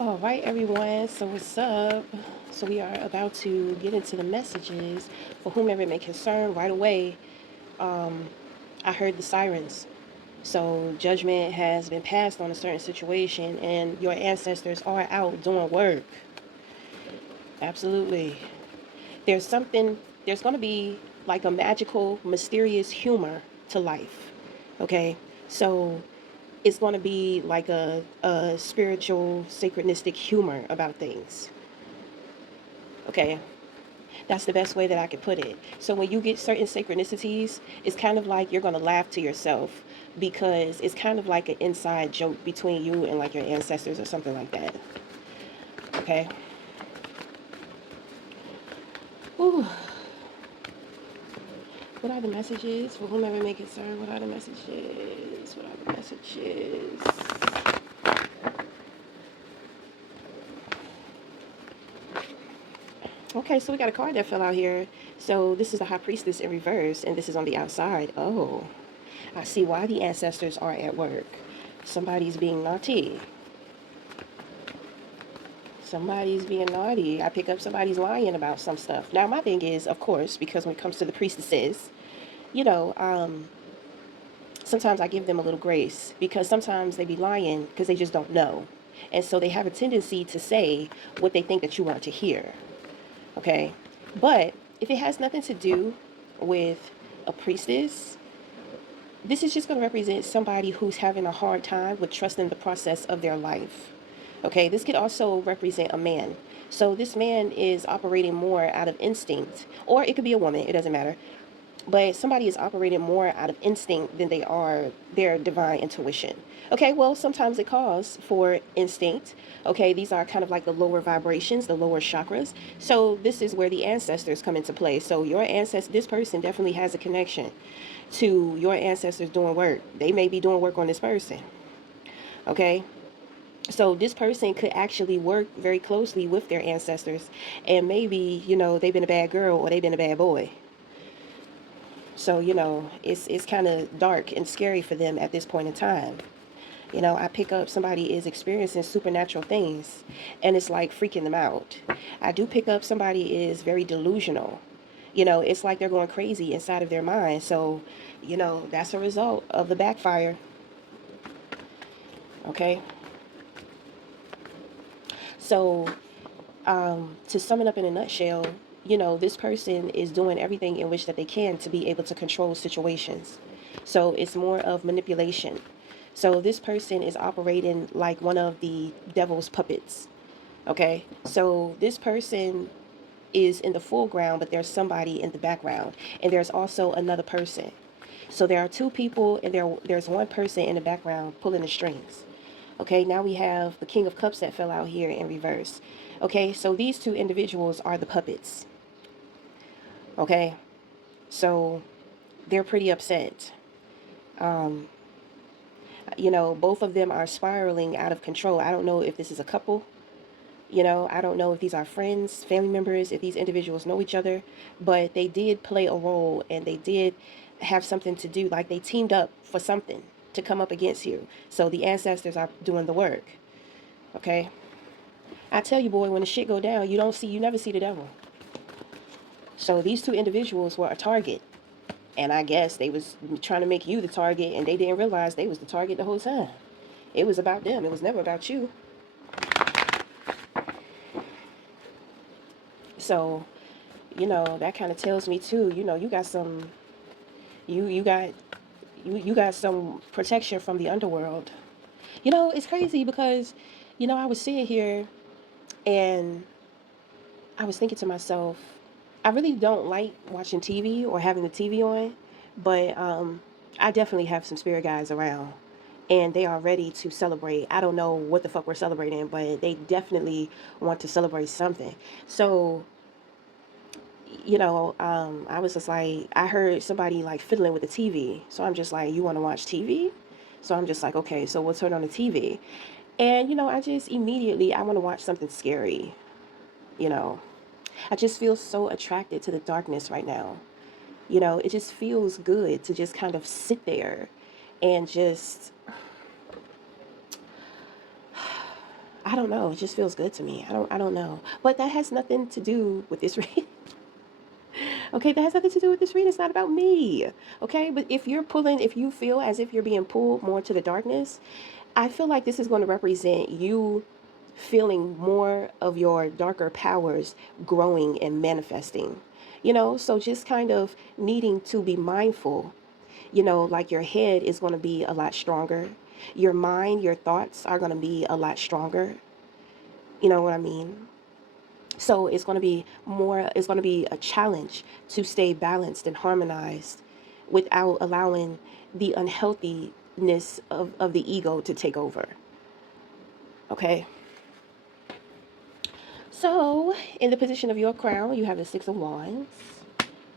All right, everyone. So, what's up? So, we are about to get into the messages for whomever it may concern. Right away, I heard the sirens. So, judgment has been passed on a certain situation, and your ancestors are out doing work. Absolutely. There's something, there's going to be like a magical, mysterious humor to life. Okay? So, it's going to be like a spiritual, synchronistic humor about things. Okay? That's the best way that I could put it. So when you get certain synchronicities, it's kind of like you're going to laugh to yourself because it's kind of like an inside joke between you and like your ancestors or something like that. Okay? Ooh. What are the messages? For whomever may concern, what are the messages? What are the messages? Okay, so we got a card that fell out here. So this is the High Priestess in reverse, and this is on the outside. Oh, I see why the ancestors are at work. Somebody's being naughty. Somebody's being naughty. I pick up somebody's lying about some stuff. Now, my thing is, of course, because when it comes to the priestesses, you know, sometimes I give them a little grace because sometimes they be lying because they just don't know. And so they have a tendency to say what they think that you want to hear. Okay? But if it has nothing to do with a priestess, this is just going to represent somebody who's having a hard time with trusting the process of their life. Okay, this could also represent a man. So this man is operating more out of instinct, or it could be a woman, it doesn't matter. But somebody is operating more out of instinct than they are their divine intuition. Okay, well, sometimes it calls for instinct. Okay, these are kind of like the lower vibrations, the lower chakras. So this is where the ancestors come into play. So your ancestor, this person definitely has a connection to your ancestors doing work. They may be doing work on this person. Okay, so this person could actually work very closely with their ancestors, and maybe they've been a bad girl or they've been a bad boy. So it's kind of dark and scary for them at this point in time. I pick up somebody is experiencing supernatural things, and it's like freaking them out. I do pick up somebody is very delusional. It's like they're going crazy inside of their mind. So that's a result of the backfire. Okay, so to sum it up in a nutshell, this person is doing everything in which that they can to be able to control situations. So it's more of manipulation. So this person is operating like one of the devil's puppets. Okay, so this person is in the foreground, but there's somebody in the background, and there's also another person. So there are two people, and there's one person in the background pulling the strings. Okay, now we have the King of Cups that fell out here in reverse. Okay, so these two individuals are the puppets. Okay, so they're pretty upset. Um, both of them are spiraling out of control. I don't know if this is a couple. I don't know if these are friends, family members, if these individuals know each other, but they did play a role and they did have something to do. Like they teamed up for something to come up against you. So the ancestors are doing the work. Okay. I tell you, boy, when the shit go down, you never see the devil. So these two individuals were a target, and I guess they was trying to make you the target, and they didn't realize they was the target the whole time. It was about them. It was never about you. So, that kind of tells me too. You got some, you got, you got some protection from the underworld. It's crazy because, I was sitting here and I was thinking to myself, I really don't like watching TV or having the TV on, but I definitely have some spirit guides around, and they are ready to celebrate. I don't know what the fuck we're celebrating, but they definitely want to celebrate something. So, I was just like, I heard somebody like fiddling with the TV. So I'm just like, you want to watch TV? So I'm just like, okay, so we'll turn on the TV. And, I just immediately, I want to watch something scary. You know, I just feel so attracted to the darkness right now. It just feels good to just kind of sit there and just, I don't know. It just feels good to me. I don't know. But that has nothing to do with this reading. Okay, that has nothing to do with this reading. It's not about me. Okay, but if you feel as if you're being pulled more to the darkness, I feel like this is going to represent you feeling more of your darker powers growing and manifesting. So just kind of needing to be mindful, like your head is going to be a lot stronger. Your mind, your thoughts are going to be a lot stronger. You know what I mean? So it's going to be a challenge to stay balanced and harmonized without allowing the unhealthiness of the ego to take over. Okay. So in the position of your crown, you have the Six of Wands.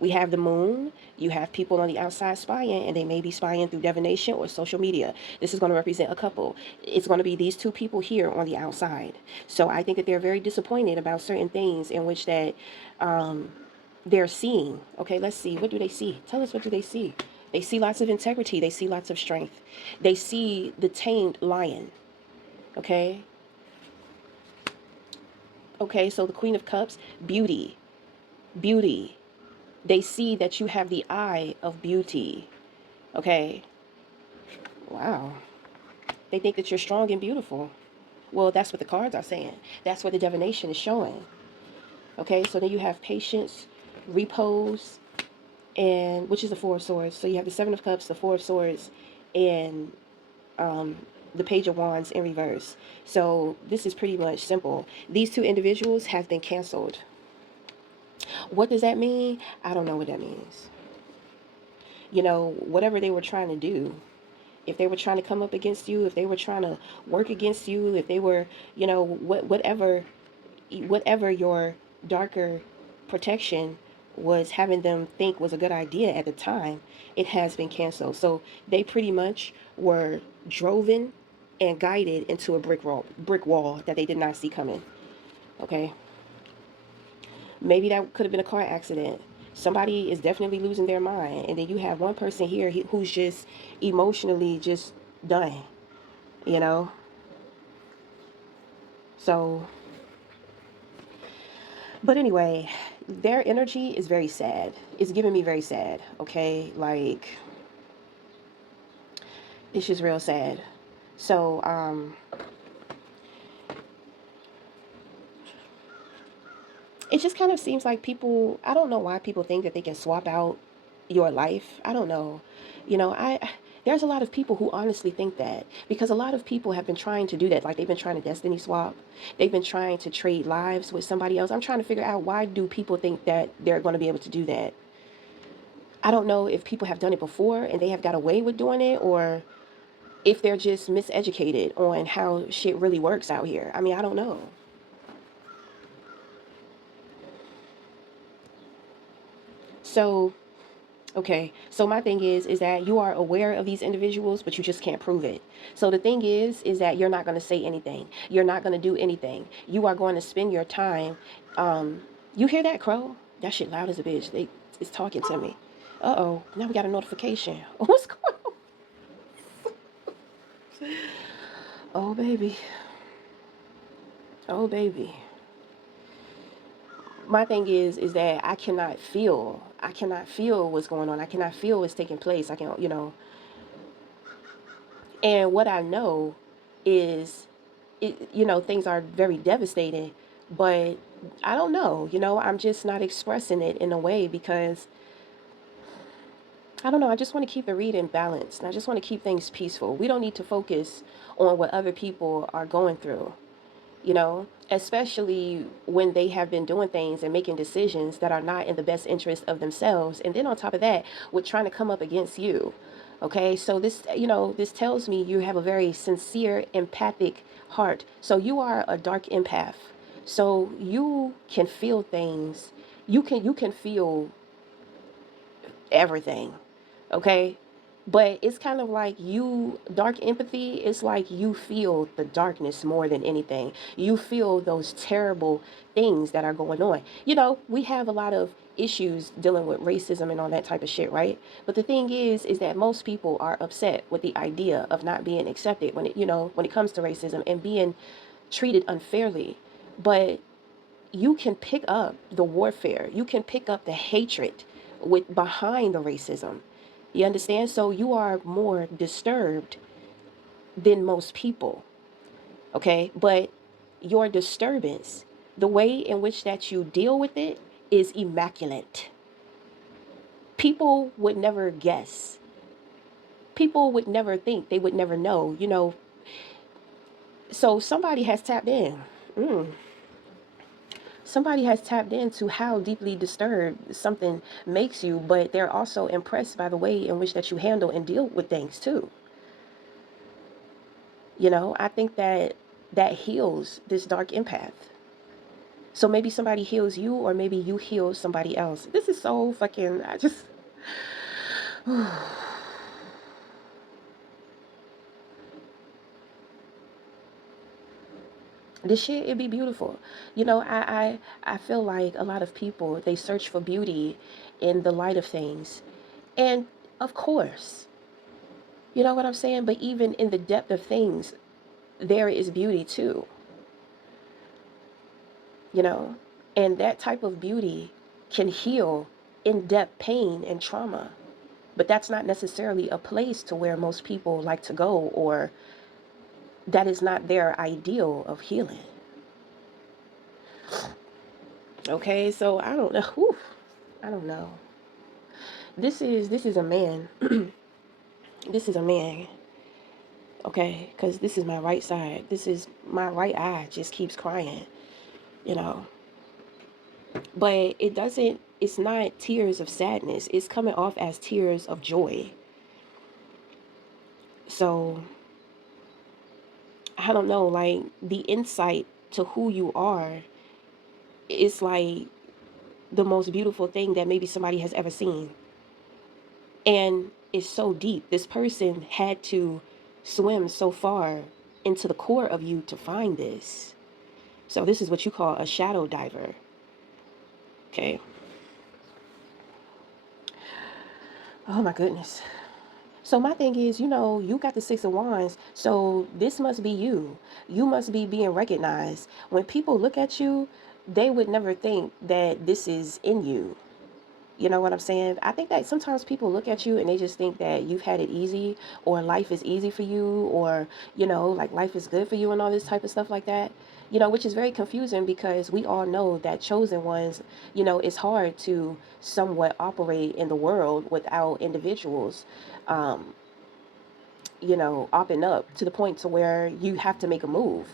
We have the moon. You have people on the outside spying, and they may be spying through divination or social media. This is going to represent a couple. It's going to be these two people here on the outside. So I think that they're very disappointed about certain things in which that they're seeing. Okay, let's see. What do they see? Tell us, what do they see? They see lots of integrity. They see lots of strength. They see the tamed lion. Okay. Okay, so the Queen of Cups, beauty. Beauty. They see that you have the eye of beauty. Okay. Wow. They think that you're strong and beautiful. Well, that's what the cards are saying. That's what the divination is showing. Okay, so then you have patience, repose, and which is the Four of Swords. So you have the Seven of Cups, the Four of Swords, and the Page of Wands in reverse. So this is pretty much simple. These two individuals have been canceled. What does that mean? I don't know what that means. Whatever they were trying to do, if they were trying to come up against you, if they were trying to work against you, if they were, whatever your darker protection was having them think was a good idea at the time, it has been canceled. So they pretty much were driven and guided into a brick wall that they did not see coming. Okay. Maybe that could have been a car accident. Somebody is definitely losing their mind, and then you have one person here who's just emotionally just done. You know. So, but anyway, their energy is very sad. It's giving me very sad. Okay, like it's just real sad. So, it just kind of seems like people, I don't know why people think that they can swap out your life. I don't know. There's a lot of people who honestly think that, because a lot of people have been trying to do that. Like they've been trying to destiny swap. They've been trying to trade lives with somebody else. I'm trying to figure out, why do people think that they're going to be able to do that? I don't know if people have done it before and they have got away with doing it, or if they're just miseducated on how shit really works out here. I mean, I don't know. So, okay, so my thing is that you are aware of these individuals, but you just can't prove it. So the thing is that you're not going to say anything. You're not going to do anything. You are going to spend your time. You hear that crow? That shit loud as a bitch. It's talking to me. Uh-oh, now we got a notification. What's going on? Oh, baby. Oh, baby. My thing is that I cannot feel what's going on. I cannot feel what's taking place. I can, and what I know is, things are very devastating, but I don't know, I'm just not expressing it in a way because I don't know. I just want to keep the reading balanced, and I just want to keep things peaceful. We don't need to focus on what other people are going through, especially when they have been doing things and making decisions that are not in the best interest of themselves. And then on top of that, with trying to come up against you. Okay, so this tells me you have a very sincere, empathic heart. So you are a dark empath. So you can feel things. You can feel everything. Okay, but it's kind of like dark empathy is like you feel the darkness more than anything. You feel those terrible things that are going on. We have a lot of issues dealing with racism and all that type of shit, right? But the thing is that most people are upset with the idea of not being accepted when it comes to racism and being treated unfairly. But you can pick up the warfare, you can pick up the hatred with behind the racism. You understand? So you are more disturbed than most people. Okay? But your disturbance, the way in which that you deal with it is immaculate. People would never guess. People would never think, they would never know, you know. So somebody has tapped in. Mm. Somebody has tapped into how deeply disturbed something makes you, but they're also impressed by the way in which that you handle and deal with things too. You know, I think that that heals this dark empath. So maybe somebody heals you, or maybe you heal somebody else. This is so fucking, I just, this shit, it'd be beautiful. You know, I feel like a lot of people, they search for beauty in the light of things. And of course, you know what I'm saying? But even in the depth of things, there is beauty too, you know? And that type of beauty can heal in depth pain and trauma. But that's not necessarily a place to where most people like to go, or that is not their ideal of healing. Okay, so I don't know. Whew, I don't know. This is a man. This is a man. Okay, because this is my right side. This is my right eye just keeps crying, you know. But it doesn't, it's not tears of sadness, it's coming off as tears of joy. So I don't know, like the insight to who you are is like the most beautiful thing that maybe somebody has ever seen. And it's so deep. This person had to swim so far into the core of you to find this. So this is what you call a shadow diver. Okay. Oh my goodness. So my thing is, you know, you got the Six of Wands, so this must be you. You must be being recognized. When people look at you, they would never think that this is in you. You know what I'm saying? I think that sometimes people look at you and they just think that you've had it easy, or life is easy for you, or, you know, like life is good for you and all this type of stuff like that. You know, which is very confusing because we all know that chosen ones, you know, it's hard to somewhat operate in the world without individuals, um, you know, opping up to the point to where you have to make a move.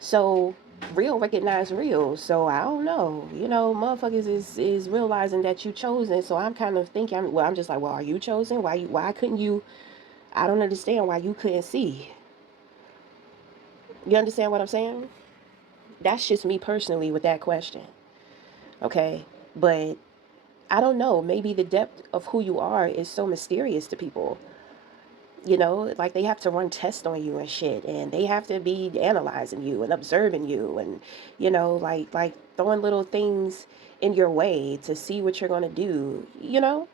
So real recognize real. So I don't know. You know, motherfuckers is realizing that you chosen. So I'm kind of thinking, well, I'm just like, well, are you chosen? Why couldn't you? I don't understand why you couldn't see. You understand what I'm saying? That's just me personally with that question. Okay. But I don't know. Maybe the depth of who you are is so mysterious to people. You know, like they have to run tests on you and shit, and they have to be analyzing you and observing you, and you know, like throwing little things in your way to see what you're going to do. You know,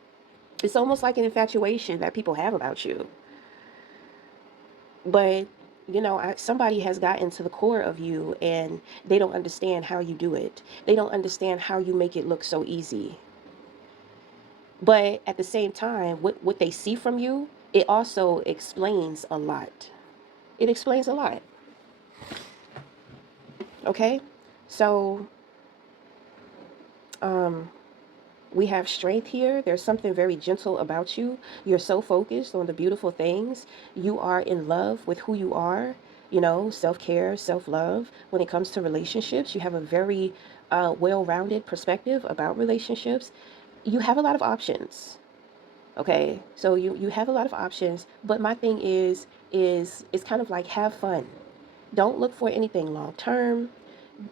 it's almost like an infatuation that people have about you. But you know, somebody has gotten to the core of you, and they don't understand how you do it. They don't understand how you make it look so easy. But at the same time, what they see from you, it also explains a lot. It explains a lot. Okay? So, um, we have strength here. There's something very gentle about you. You're so focused on the beautiful things. You are in love with who you are. You know, self care, self love. When it comes to relationships, you have a very well rounded perspective about relationships. You have a lot of options. Okay, so you have a lot of options. But my thing is it's kind of like have fun. Don't look for anything long term.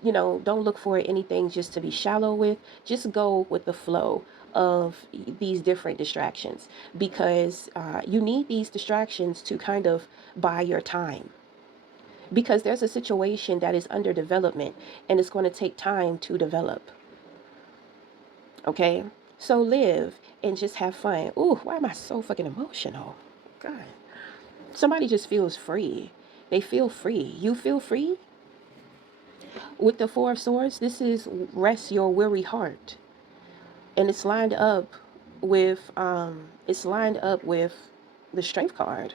You know, don't look for anything just to be shallow with. Just go with the flow of these different distractions, because you need these distractions to kind of buy your time, because there's a situation that is under development and it's going to take time to develop. Okay, so live and just have fun. Ooh, why am I so fucking emotional? God, somebody just feels free. They feel free. You feel free with the Four of Swords. This is rest your weary heart, and it's lined up with the Strength card.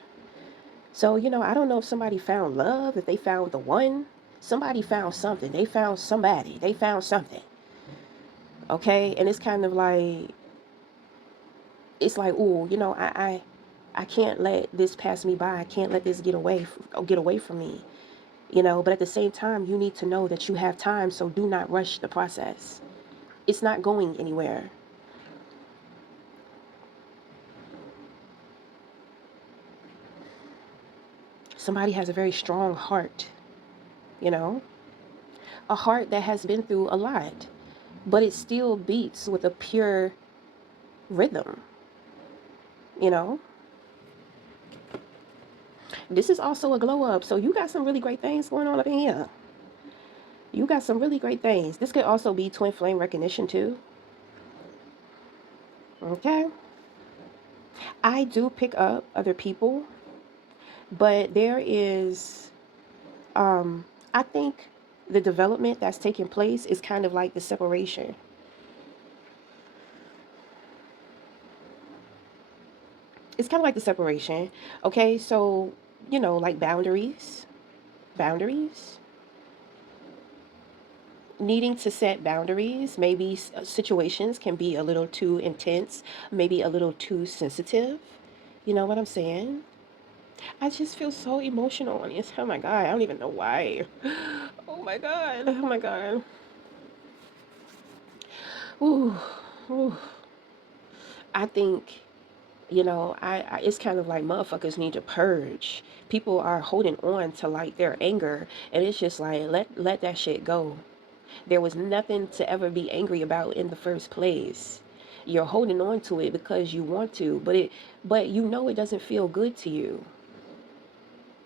So, I don't know if somebody found love, if they found the one. Somebody found something. They found somebody. They found something. Okay? And it's kind of like, it's like, oh, I can't let this pass me by. I can't let this get away from me. But at the same time, you need to know that you have time, so do not rush the process. It's not going anywhere. Somebody has a very strong heart, you know, a heart that has been through a lot, but it still beats with a pure rhythm, you know. This is also a glow up, so you got some really great things going on up in here. You got some really great things. This could also be twin flame recognition too. Okay. I do pick up other people, but there is, I think the development that's taking place is kind of like the separation. It's kind of like the separation. Okay, so, like boundaries, needing to set boundaries. Maybe situations can be a little too intense, maybe a little too sensitive. You know what I'm saying? I just feel so emotional on this. Oh my God, I don't even know why. Oh my God, oh my God. Ooh, ooh. I think, it's kind of like motherfuckers need to purge. People are holding on to like their anger, and it's just like let that shit go. There was nothing to ever be angry about in the first place. You're holding on to it because you want to, but it doesn't feel good to you.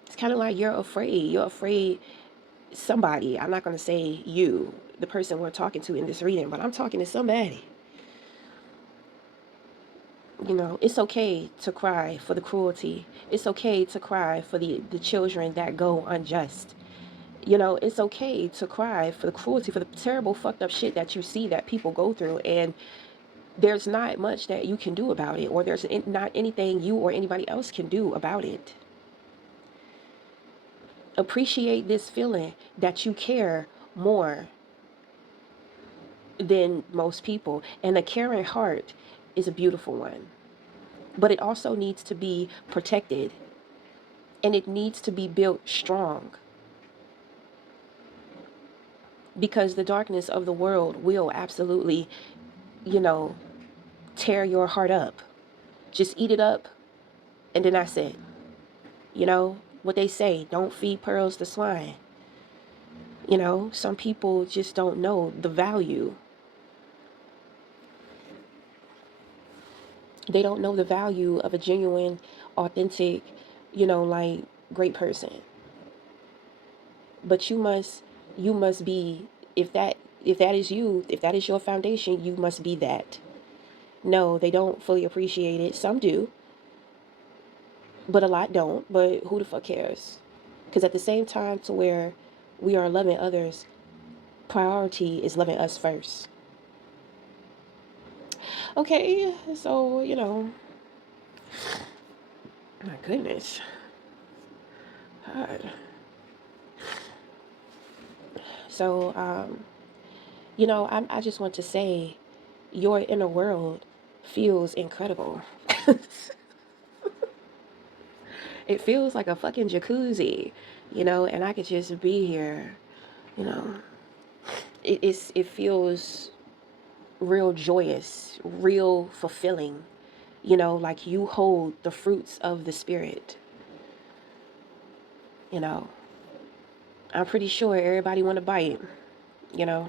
It's kind of like you're afraid. You're afraid somebody, I'm not going to say you, the person we're talking to in this reading, but I'm talking to somebody. It's okay to cry for the cruelty. It's okay to cry for the children that go unjust. It's okay to cry for the cruelty, for the terrible fucked up shit that you see that people go through, and there's not much that you can do about it, or there's not anything you or anybody else can do about it. Appreciate this feeling that you care more than most people, and a caring heart is a beautiful one, but it also needs to be protected, and it needs to be built strong, because the darkness of the world will absolutely, you know, tear your heart up. Just eat it up, and then that's it. What they say, don't feed pearls to swine. Some people just don't know the value. They don't know the value of a genuine, authentic, like great person. But you must be, if that is you, if that is your foundation, you must be that. No, they don't fully appreciate it. Some do, but a lot don't. But who the fuck cares? Because at the same time, to where we are loving others, priority is loving us first. Okay, so my goodness, God. So I just want to say, your inner world feels incredible. It feels like a fucking jacuzzi, and I could just be here, you know. It feels real joyous, real fulfilling, like you hold the fruits of the spirit, you know. I'm pretty sure everybody want to bite, you know.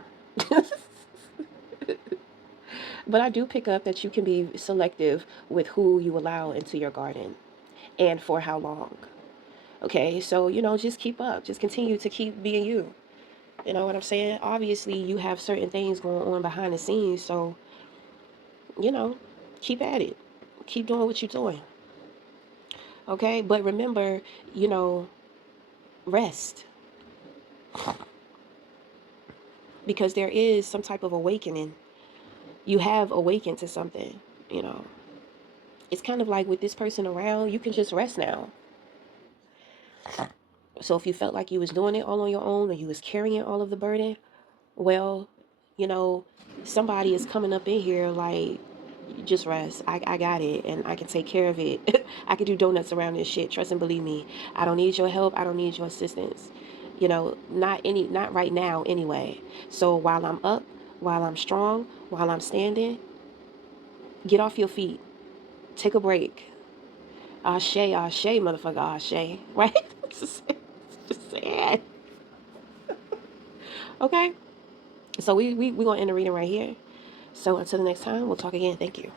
But I do pick up that you can be selective with who you allow into your garden and for how long. Okay, so just keep up, just continue to keep being you. You know what I'm saying? Obviously, you have certain things going on behind the scenes, so you know, keep at it, keep doing what you're doing. Okay, but remember, you know, Rest. Because there is some type of awakening. You have awakened to something, you know. It's kind of like with this person around, you can just rest now. So if you felt like you was doing it all on your own, or you was carrying all of the burden, well, you know, somebody is coming up in here like, just rest. I got it, and I can take care of it. I can do donuts around this shit. Trust and believe me. I don't need your help. I don't need your assistance. You know, not right now anyway. So while I'm up, while I'm strong, while I'm standing, get off your feet. Take a break. Ashe, ashe, motherfucker, ashe. Right? Just sad. Okay? So we gonna end the reading right here. So until the next time, we'll talk again. Thank you.